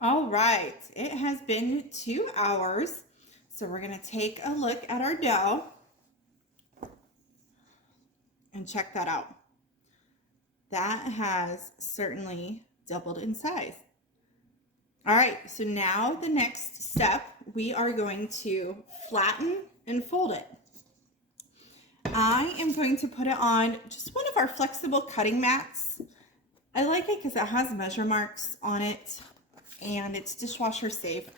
All right, it has been 2 hours. So we're gonna take a look at our dough and check that out. That has certainly doubled in size. All right, so now the next step, we are going to flatten and fold it. I am going to put it on just one of our flexible cutting mats. I like it because it has measure marks on it and it's dishwasher safe.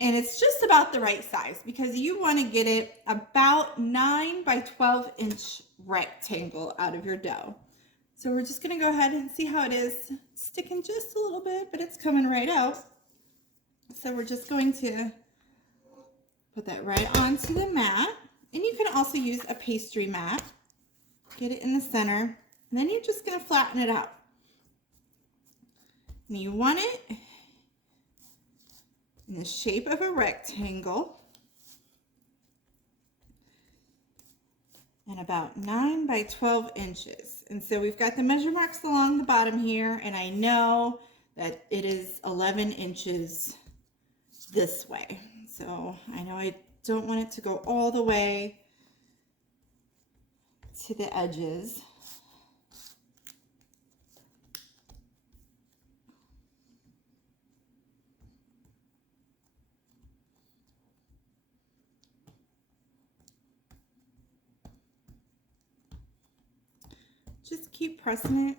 And it's just about the right size because you want to get it about 9 by 12 inch rectangle out of your dough. So we're just going to go ahead and see how it is. It's sticking just a little bit, but it's coming right out. So we're just going to put that right onto the mat. And you can also use a pastry mat. Get it in the center. And then you're just going to flatten it out. And you want it in the shape of a rectangle and about 9 by 12 inches. And so we've got the measure marks along the bottom here, and I know that it is 11 inches this way. So I know I don't want it to go all the way to the edges. Just keep pressing it.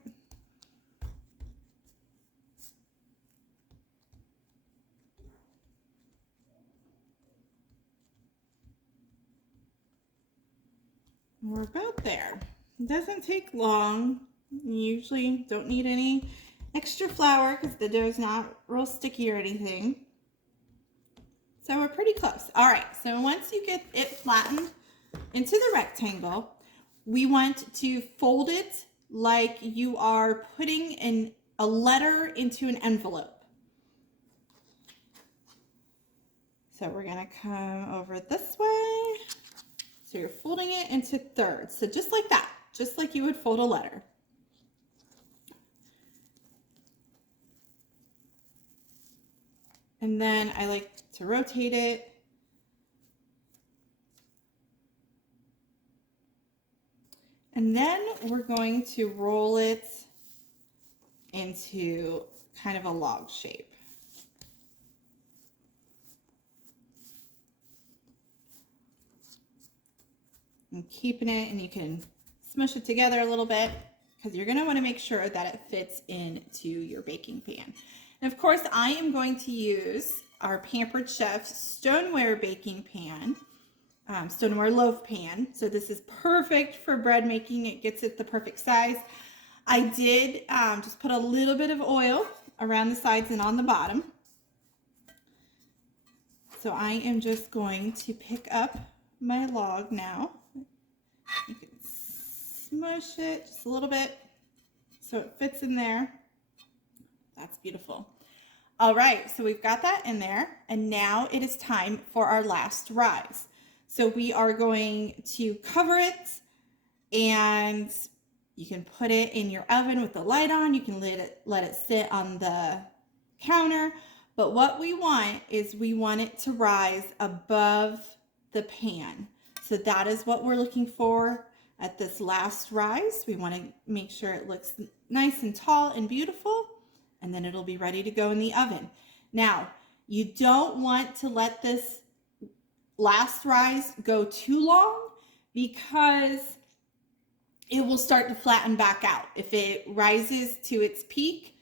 We're about there. It doesn't take long. You usually don't need any extra flour because the dough is not real sticky or anything. So we're pretty close. All right, so once you get it flattened into the rectangle, we want to fold it like you are putting a letter into an envelope. So we're gonna come over this way. So you're folding it into thirds. So just like that, just like you would fold a letter. And then I like to rotate it. And then we're going to roll it into kind of a log shape. And keeping it, and you can smush it together a little bit because you're going to want to make sure that it fits into your baking pan. And of course, I am going to use our Pampered Chef stoneware baking pan, stoneware loaf pan. So this is perfect for bread making. It gets it the perfect size. I did just put a little bit of oil around the sides and on the bottom. So I am just going to pick up my log now. You can smush it just a little bit so it fits in there. That's beautiful. All right, so we've got that in there, and now it is time for our last rise. So we are going to cover it, and you can put it in your oven with the light on. You can let it sit on the counter, but what we want is we want it to rise above the pan. So that is what we're looking for at this last rise. We want to make sure it looks nice and tall and beautiful, and then it'll be ready to go in the oven. Now, you don't want to let this last rise go too long because it will start to flatten back out. If it rises to its peak,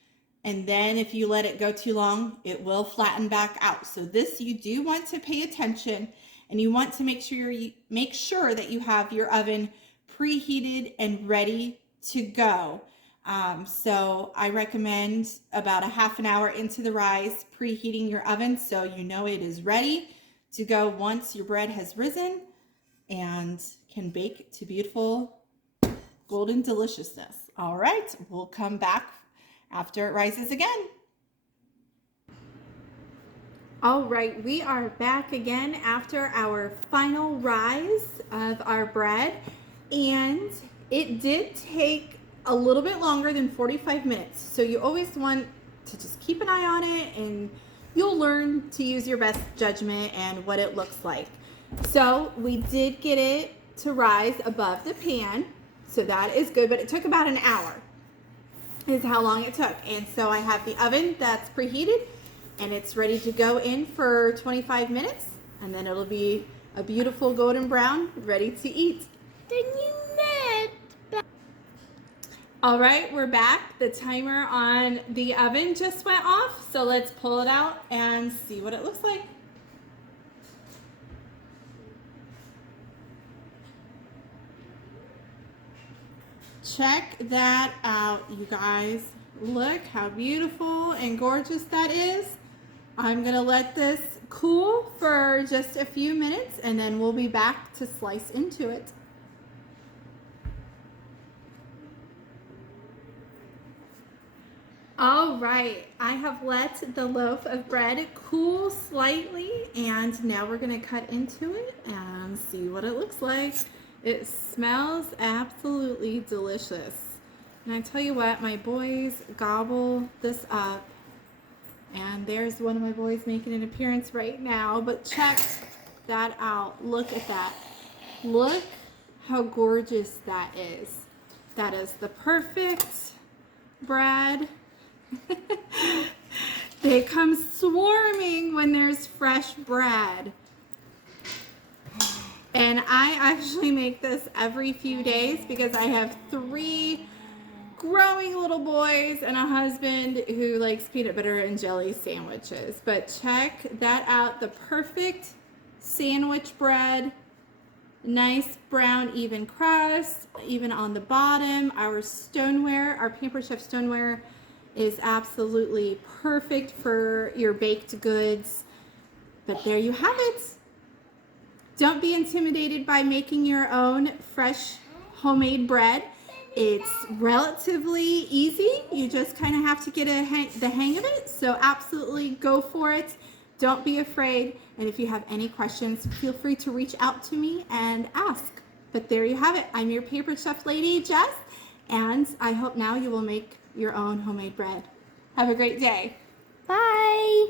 and then if you let it go too long, it will flatten back out. So this, you do want to pay attention, and you want to make sure that you have your oven preheated and ready to go. So I recommend about a half an hour into the rise, preheating your oven so you know it is ready to go once your bread has risen and can bake to beautiful golden deliciousness. All right, we'll come back after it rises again. All right, we are back again after our final rise of our bread, and it did take a little bit longer than 45 minutes. So you always want to just keep an eye on it, and you'll learn to use your best judgment and what it looks like. So we did get it to rise above the pan, so that is good, but it took about an hour is how long it took. And so I have the oven that's preheated and it's ready to go in for 25 minutes, and then it'll be a beautiful golden brown ready to eat. Then you met. All right, we're back. The timer on the oven just went off, so let's pull it out and see what it looks like. Check that out, you guys. Look how beautiful and gorgeous that is. I'm gonna let this cool for just a few minutes and then we'll be back to slice into it. All right, I have let the loaf of bread cool slightly, and now we're gonna cut into it and see what it looks like. It smells absolutely delicious. And I tell you what, my boys gobble this up. And there's one of my boys making an appearance right now, but check that out. Look at that. Look how gorgeous that is. That is the perfect bread. They come swarming when there's fresh bread. And I actually make this every few days because I have 3 growing little boys and a husband who likes peanut butter and jelly sandwiches. But check that out, the perfect sandwich bread. Nice brown even crust, even on the bottom. Our stoneware, our Pampered Chef stoneware is absolutely perfect for your baked goods. But there you have it. Don't be intimidated by making your own fresh homemade bread. It's relatively easy. You just kind of have to get the hang of it. So absolutely go for it. Don't be afraid. And if you have any questions, feel free to reach out to me and ask. But there you have it. I'm your Pampered Chef lady, Jess, and I hope now you will make your own homemade bread. Have a great day. Bye.